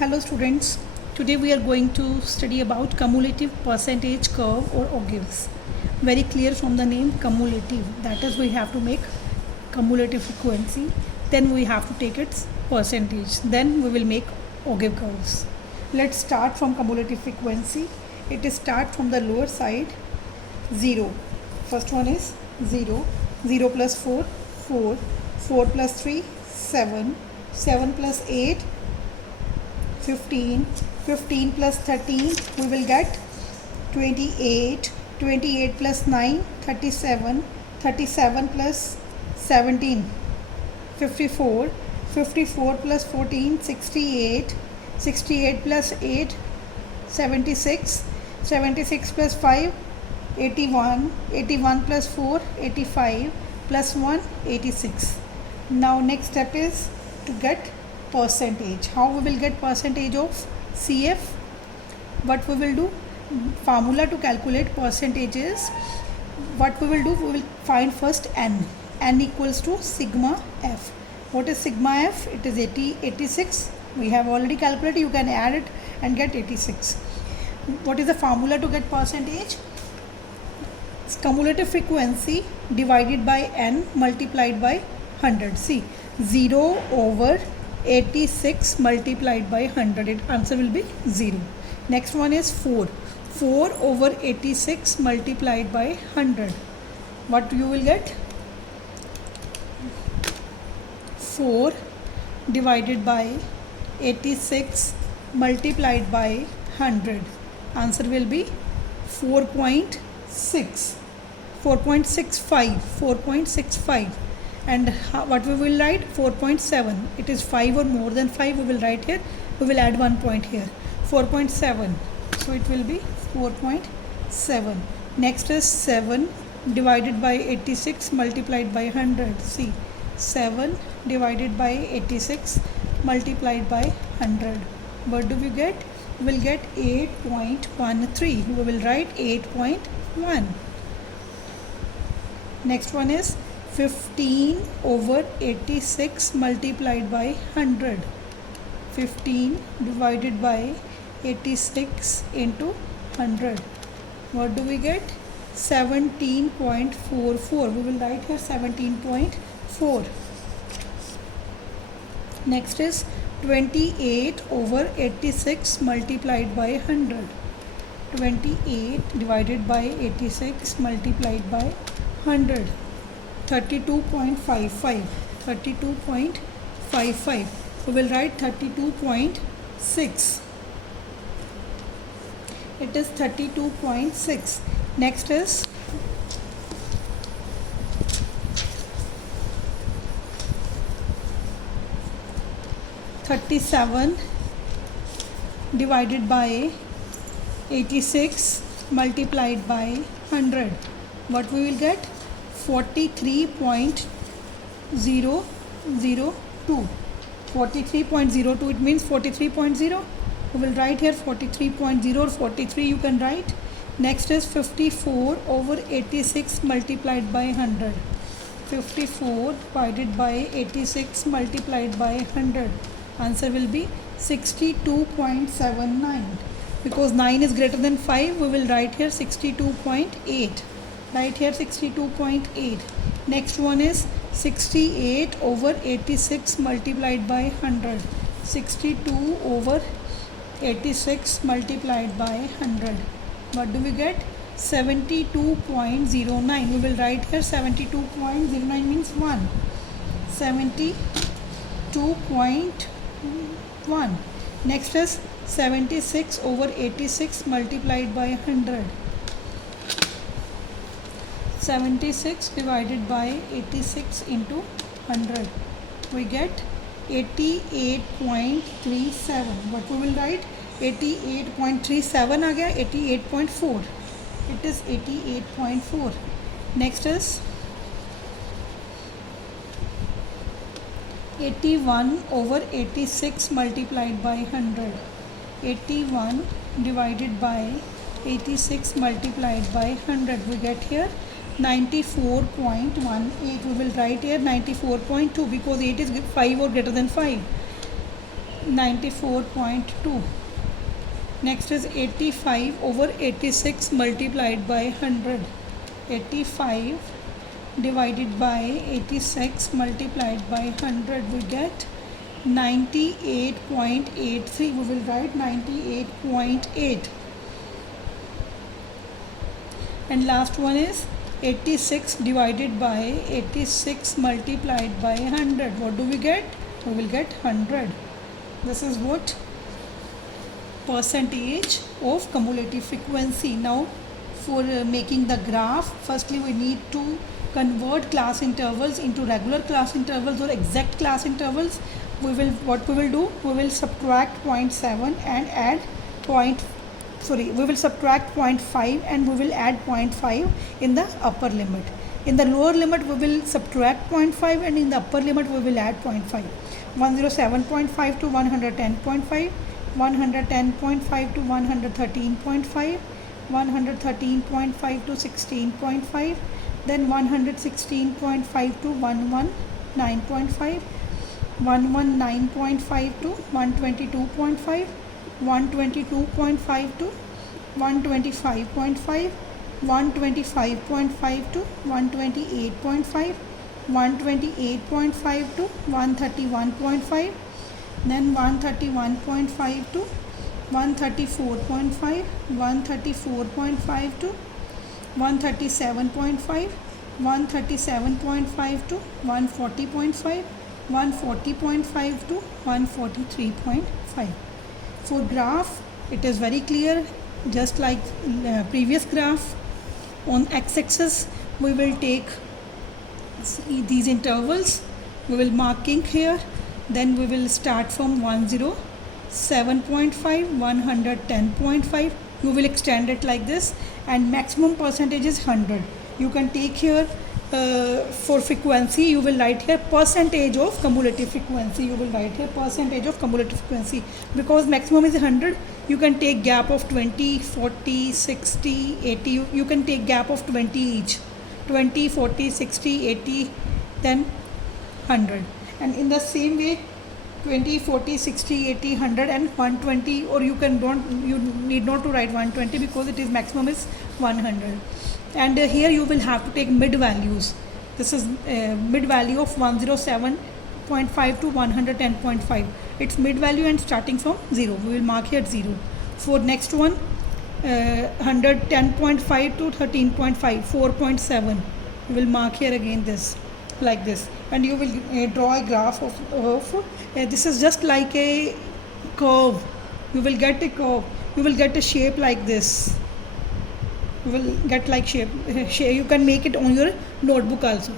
Hello students, today we are going to study about cumulative percentage curve or ogives. Very clear from the name cumulative, that is we have to make cumulative frequency, then we have to take its percentage, then we will make ogive curves. Let's start from cumulative frequency. It is start from the lower side 0. First one is 0, 0 plus 4, 4, 4 plus 3, 7, 7 plus 8, 15, 15 plus 13, we will get 28, 28 plus 9, 37, 37 plus 17, 54, 54 plus 14, 68, 68 plus 8, 76, 76 plus 5, 81, 81 plus 4, 85 plus 1, 86. Now next step is to get percentage. How we will get percentage of CF? What we will do? Formula to calculate percentages. What we will do? We will find first n. N equals to sigma f. What is sigma f? It is 86. We have already calculated. You can add it and get 86. What is the formula to get percentage? It's cumulative frequency divided by n multiplied by 100. See, 0 over 86 multiplied by 100, its answer will be 0. Next one is 4, 4 over 86 multiplied by 100, what you will get? 4 divided by 86 multiplied by 100, answer will be 4.6, 4.65. And what we will write? 4.7. It is 5 or more than 5. We will write here. We will add 1 point here. 4.7. So it will be 4.7. Next is 7 divided by 86 multiplied by 100. See, 7 divided by 86 multiplied by 100. What do we get? We will get 8.13. We will write 8.1. Next one is 15 over 86 multiplied by 100. 15 divided by 86 into 100. What do we get? 17.44. We will write here 17.4. Next is 28 over 86 multiplied by 100. 28 divided by 86 multiplied by 100. 32.55. 32.55. We will write 32.6. It is 32.6. Next is 37 divided by 86 multiplied by 100. What we will get? 43.002. 43.02, it means 43.0. We will write here 43.0 or 43 you can write. Next is 54 over 86 multiplied by 100. 54 divided by 86 multiplied by 100. Answer will be 62.79. Because 9 is greater than 5, we will write here 62.8. Right here 62.8. Next one is 68 over 86 multiplied by 100. 62 over 86 multiplied by 100. What do we get? 72.09. We will write here 72.09 means 1. 72.1. Next is 76 over 86 multiplied by 100. 76 divided by 86 into 100. We get 88.37. What we will write? 88.37 आ गया 88.4. It is 88.4. Next is 81 over 86 multiplied by 100. 81 divided by 86 multiplied by 100. We get here 94.18. We will write here 94.2 because 8 is 5 or greater than 5. 94.2. Next is 85 over 86 multiplied by 100. 85 divided by 86 multiplied by 100, we get 98.83. We will write 98.8. And last one is 86 divided by 86 multiplied by 100. What do we get? We will get 100. This is what percentage of cumulative frequency. Now for making the graph, firstly we need to convert class intervals into regular class intervals or exact class intervals. We will subtract 0.7 and add we will subtract 0.5 and we will add 0.5 in the upper limit. In the lower limit we will subtract 0.5 and in the upper limit we will add 0.5. 107.5 to 110.5, 110.5 to 113.5, 113.5 to 16.5, then 116.5 to 119.5, 119.5 to 122.5, 122.5 to 125.5, 125.5 to 128.5, 128.5 to 131.5, then 131.5 to 134.5, 134.5 to 137.5, 137.5 to 140.5, 140.5 to 143.5. For graph, it is very clear, just like previous graph. On x-axis, we will take these intervals. We will marking here. Then we will start from 107.5, 110.5. You will extend it like this, and maximum percentage is 100. You can take here for frequency, you will write here percentage of cumulative frequency. You will write here percentage of cumulative frequency. Because maximum is 100, you can take gap of 20, 40, 60, 80. You can take gap of 20 each. 20, 40, 60, 80, then 100. And in the same way, 20, 40, 60, 80, 100 and 120, or you need not to write 120 because it is maximum is 100. And here you will have to take mid values. This is mid value of 107.5 to 110.5. It's mid value and starting from 0. We will mark here 0. For next one, 110.5 to 13.5, 4.7. We will mark here again this, like this. And you will draw a graph of this is just like a curve. You will get a curve. You will get a shape like this. You will get like shape. You can make it on your notebook also.